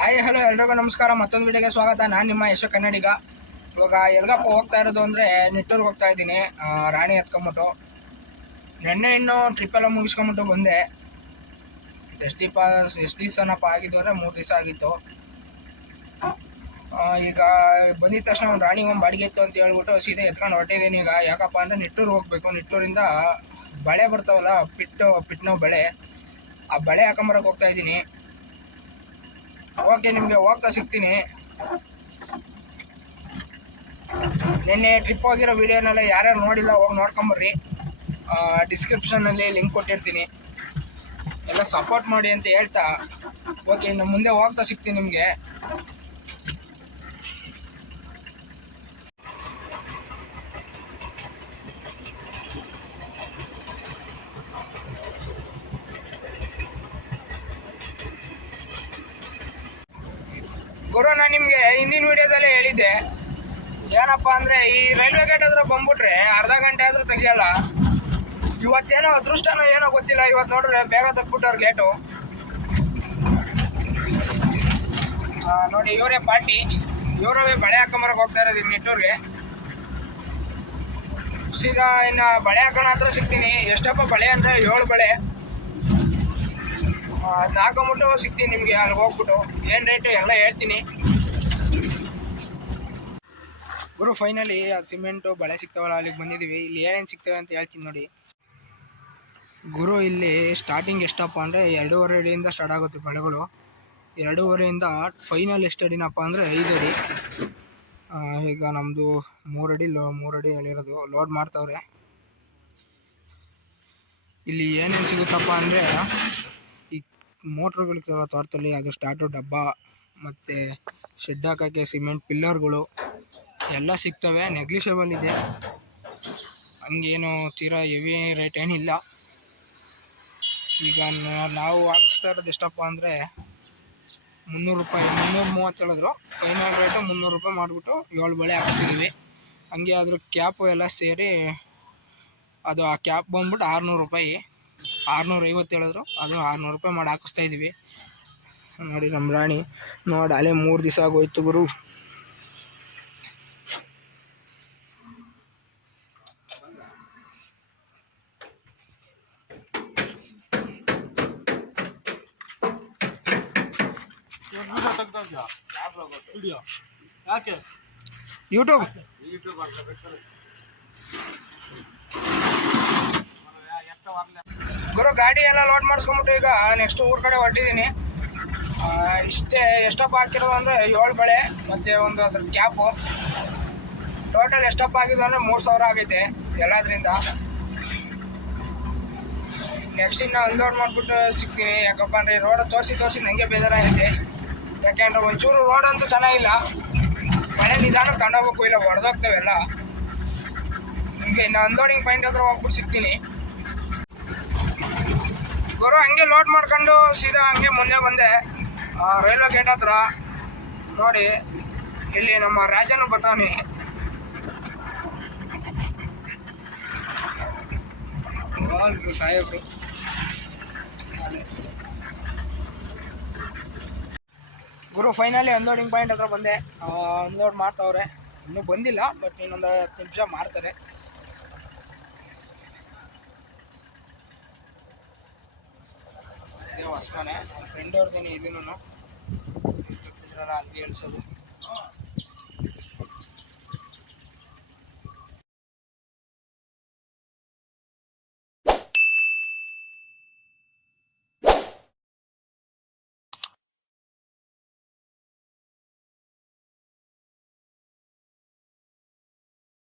Hi hello ಎಲ್ರಿಗೂ ನಮಸ್ಕಾರ. ಮತ್ತೊಂದು ವಿಡಿಯೋಗೆ ಸ್ವಾಗತ. ನಾನು ನಿಮ್ಮ ಯಶ ಕನ್ನಡಿಗ. ಇವಾಗ ಎಲ್ಗಪ್ಪ ಹೋಗ್ತಾ ಇರೋದು ಅಂದರೆ ನಿಟ್ಟೂರ್ಗೆ ಹೋಗ್ತಾ ಇದ್ದೀನಿ. ರಾಣಿ ಎತ್ಕೊಂಬಿಟ್ಟು ನೆನ್ನೆ ಇನ್ನು ಟ್ರಿಪ್ ಎಲ್ಲ ಮುಗಿಸ್ಕೊಂಬಿಟ್ಟು ಬಂದೆ. ಎಷ್ಟು ದೀಪ ಎಷ್ಟು ದಿವಸನಪ್ಪ ಆಗಿದ್ದು ಅಂದರೆ ಮೂರು ದಿವಸ ಆಗಿತ್ತು. ಈಗ ಬಂದಿದ ತಕ್ಷಣ ಒಂದು ರಾಣಿ ಒಂದು ಬಾಡಿಗೆ ಇತ್ತು ಅಂತ ಹೇಳ್ಬಿಟ್ಟು ಸೀದಾ ಎತ್ಕೊಂಡು ಹೊರಟಿದ್ದೀನಿ. ಈಗ ಯಾಕಪ್ಪ ಅಂದರೆ ನಿಟ್ಟೂರು ಹೋಗ್ಬೇಕು. ನಿಟ್ಟೂರಿಂದ ಬಳೆ ಬರ್ತಾವಲ್ಲ, ಪಿಟ್ಟು, ಪಿಟ್ನೋ ಬಳೆ. ಆ ಬಳೆ ಹಾಕೊಂಬರಕ್ಕೆ ಹೋಗ್ತಾ ಇದ್ದೀನಿ. ಓಕೆ, ನಿಮಗೆ ಹೋಗ್ತಾ ಸಿಗ್ತೀನಿ. ನಿನ್ನೆ ಟ್ರಿಪ್ ಹೋಗಿರೋ ವಿಡಿಯೋನೆಲ್ಲ ಯಾರ್ಯಾರು ನೋಡಿಲ್ಲ, ಹೋಗಿ ನೋಡ್ಕೊಂಬರ್ರಿ. ಡಿಸ್ಕ್ರಿಪ್ಷನಲ್ಲಿ ಲಿಂಕ್ ಕೊಟ್ಟಿರ್ತೀನಿ. ಎಲ್ಲ ಸಪೋರ್ಟ್ ಮಾಡಿ ಅಂತ ಹೇಳ್ತಾ. ಓಕೆ ಇನ್ನು ಮುಂದೆ ಹೋಗ್ತಾ ಸಿಗ್ತೀನಿ ನಿಮಗೆ. ಗುರು ನಾನು ನಿಮಗೆ ಹಿಂದಿನ ವಿಡಿಯೋದಲ್ಲಿ ಹೇಳಿದ್ದೆ. ಏನಪ್ಪ ಅಂದರೆ ಈ ರೈಲ್ವೆ ಗೇಟ್ ಹತ್ರ ಬಂದ್ಬಿಟ್ರೆ ಅರ್ಧ ಗಂಟೆ ಆದರೂ ತೆಗಿಯಲ್ಲ. ಇವತ್ತೇನೋ ಅದೃಷ್ಟನೋ ಏನೋ ಗೊತ್ತಿಲ್ಲ ಇವತ್ತು ನೋಡ್ರೆ ಬೇಗ ತಪ್ಪಿಬಿಟ್ಟವ್ರು ಗೇಟು ನೋಡಿ, ಇವರೇ ಪಾರ್ಟಿ. ಇವರವೇ ಬಳೆ ಹಾಕೊಂಬರಕ್ಕೆ ಹೋಗ್ತಾ ಇರೋದು ಇನ್ನು ನಿಟ್ಟೂರಿಗೆ. ಸೀದಾ ಇನ್ನು ಬಳೆ ಹಾಕೋಣ ಹತ್ರ ಸಿಗ್ತೀನಿ. ಎಷ್ಟಪ್ಪ ಬಳೆ ಅಂದರೆ ಏಳು ಬಳೆ. ಹಾಕೊಂಬಿಟ್ಟು ಸಿಗ್ತೀನಿ ನಿಮಗೆ, ಅಲ್ಲಿ ಹೋಗ್ಬಿಟ್ಟು. ಏನು ರೇಟು ಎಲ್ಲ ಹೇಳ್ತೀನಿ. ಗುರು ಫೈನಲಿ ಅದು ಸಿಮೆಂಟು ಬಳೆ ಸಿಗ್ತಾವಲ್ಲ, ಅಲ್ಲಿಗೆ ಬಂದಿದ್ದೀವಿ ಇಲ್ಲಿ ಏನೇನು ಸಿಗ್ತವೆ ಅಂತ ಹೇಳ್ತೀನಿ ನೋಡಿ. ಗುರು, ಇಲ್ಲಿ ಸ್ಟಾರ್ಟಿಂಗ್ ಎಷ್ಟಪ್ಪ ಅಂದರೆ ಎರಡೂವರೆ ಅಡಿಯಿಂದ ಸ್ಟಾರ್ಟ್ ಆಗುತ್ತೆ ಬಳೆಗಳು. ಎರಡೂವರೆಯಿಂದ ಫೈನಲ್ ಎಷ್ಟು ಅಡಿನಪ್ಪ ಅಂದರೆ ಐದು ಅಡಿ. ಈಗ ನಮ್ಮದು ಮೂರಡಿ ಲೋ ಮೂರಡಿ ಹೇಳಿರೋದು ಲೋಡ್ ಮಾಡ್ತಾವ್ರೆ. ಇಲ್ಲಿ ಏನೇನು ಸಿಗುತ್ತಪ್ಪ ಅಂದರೆ ಈ ಮೋಟ್ರುಗಳಿರ್ತಾವ ತೋಟದಲ್ಲಿ ಅದು ಸ್ಟಾರ್ಟು ಡಬ್ಬ, ಮತ್ತು ಶೆಡ್ ಹಾಕೋಕ್ಕೆ ಸಿಮೆಂಟ್ ಪಿಲ್ಲರ್ಗಳು ಎಲ್ಲ ಸಿಗ್ತವೆ. ನೆಗ್ಲಿಷಬಲ್ ಇದೆ. ಹಂಗೇನು ತೀರಾ ಹೆವಿ ರೇಟ್ ಏನಿಲ್ಲ. ಈಗ ನಾವು ಹಾಕಿಸ್ತಾ ಇರೋದು ಎಷ್ಟಪ್ಪ ಅಂದರೆ ಮುನ್ನೂರು ರೂಪಾಯಿ, ಮುನ್ನೂರ ಮೂವತ್ತು ಹೇಳಿದ್ರು. ಫೈನಲ್ ರೇಟು ಮುನ್ನೂರು ರೂಪಾಯಿ ಮಾಡಿಬಿಟ್ಟು ಏಳು ಬಳೆ ಹಾಕ್ತಿದ್ದೀವಿ ಹಂಗೆ ಅದ್ರ ಕ್ಯಾಪು ಎಲ್ಲ ಸೇರಿ ಅದು ಆ ಕ್ಯಾಪ್ ಬಂದ್ಬಿಟ್ಟು ಆರುನೂರು ರೂಪಾಯಿ. ಆರುನೂರ ಐವತ್ತು ಹೇಳಿದ್ರು ಅದು ಆರುನೂರು ರೂಪಾಯಿ ಮಾಡಿ ಹಾಕಿಸ್ತಾ ಇದ್ದೀವಿ. ನೋಡಿ ನಮ್ಮ ರಾಣಿ. ನೋಡಿ ಅಲ್ಲೇ ಮೂರು ದಿವಸ ಆಗೋಯ್ತು ಗುರು. ಯಾಕೆ? ಯೂಟ್ಯೂಬ್ ಗುರು ಗಾಡಿ ಎಲ್ಲ ಲೋಡ್ ಮಾಡಿಸ್ಕೊಂಬಿಟ್ಟು ಈಗ ನೆಕ್ಸ್ಟ್ ಊರ್ ಕಡೆ ಹೊರಟಿದ್ದೀನಿ ಇಷ್ಟೇ ಎಷ್ಟಪ್ಪ ಹಾಕಿರೋದು ಅಂದರೆ ಏಳು ಬಳೆ, ಮತ್ತು ಒಂದು ಅದ್ರ ಕ್ಯಾಪು ಟೋಟಲ್ ಎಷ್ಟಪ್ಪ ಆಗಿದ್ದು ಅಂದರೆ ಮೂರು ಸಾವಿರ ಆಗೈತೆ ಎಲ್ಲದರಿಂದ. ನೆಕ್ಸ್ಟ್ ಇನ್ನು ಅನ್ಲೋಡ್ ಮಾಡಿಬಿಟ್ಟು ಸಿಗ್ತೀನಿ. ಯಾಕಪ್ಪ ಅಂದರೆ ರೋಡ್ ತೋರಿಸಿ ತೋರಿಸಿ ನನಗೆ ಬೇಜಾರಾಗೈತೆ. ಯಾಕೆಂದ್ರೆ ಒಂಚೂರು ರೋಡ್ ಅಂತೂ ಚೆನ್ನಾಗಿಲ್ಲ. ಮಳೆ ನಿಧಾನ ಕಂಡೋಗ್ಬೇಕು ಇಲ್ಲ ಹೊಡೆದೋಗ್ತವೆಲ್ಲ ನಿಮಗೆ ಇನ್ನು ಅನ್ಲೋಡಿಂಗ್ ಪಾಯಿಂಟ್ ಹತ್ರ ಹೋಗ್ಬಿಟ್ಟು ಸಿಗ್ತೀನಿ. ಗುರು ಹಂಗೆ ಲೋಡ್ ಮಾಡ್ಕೊಂಡು ಸೀದಾ ಹಂಗೆ ಮುಂದೆ ಬಂದೆ. ಆ, ರೈಲ್ವೆ ಗೇಟ್ ಹತ್ರ ನೋಡಿ ಇಲ್ಲಿ ನಮ್ಮ ರಾಜನು ಬತಾನಿ. ಸಾಹೇಬ್ರು. ಗುರು ಫೈನಲಿ ಅನ್ಲೋಡಿಂಗ್ ಪಾಯಿಂಟ್ ಹತ್ರ ಬಂದೆ. ಅನ್ಲೋಡ್ ಮಾಡ್ತಾವ್ರೆ. ಇನ್ನೂ ಬಂದಿಲ್ಲ ಬಟ್ ಇನ್ನೊಂದು ಹತ್ತು ನಿಮಿಷ ಮಾಡ್ತಾರೆ. ಹೊಸ್ಮನೆ ಫ್ರೆಂಡ್ ಅವ್ರದ್ದೇನೆ ಇದೂ ಇದ್ರಲ್ಲ ಅಲ್ಲಿ ಹೇಳ್ಸೋದು.